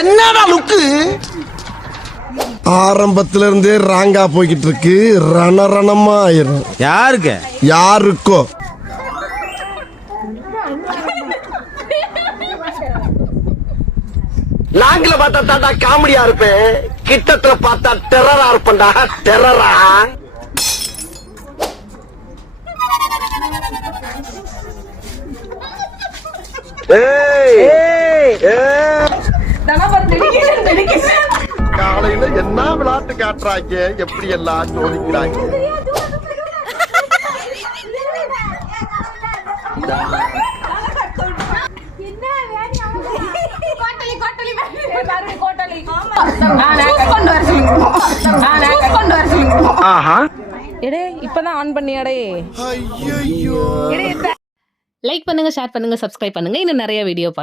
என்னடா லுக்கு ஆரம்பத்துல இருந்தே ராங்கா போய்கிட்டு இருக்கு. ரணரணமா ஆயிரும். யாருக்கோ லாங்கில பார்த்தா தாண்டா காமெடியா இருப்பேன், கிட்டத்துல பார்த்தா டெரரா இருப்பேன்டா. டெரரா காலையில என்ன விளையாட்டு காட்டுறாங்க, எப்படி எல்லாம் சோதிக்கிறாங்க. இப்பதான் ஆன் பண்ணியாடே. லைக் பண்ணுங்க, ஷேர் பண்ணுங்க, சப்ஸ்கிரைப் பண்ணுங்க. இன்னும் நிறைய வீடியோ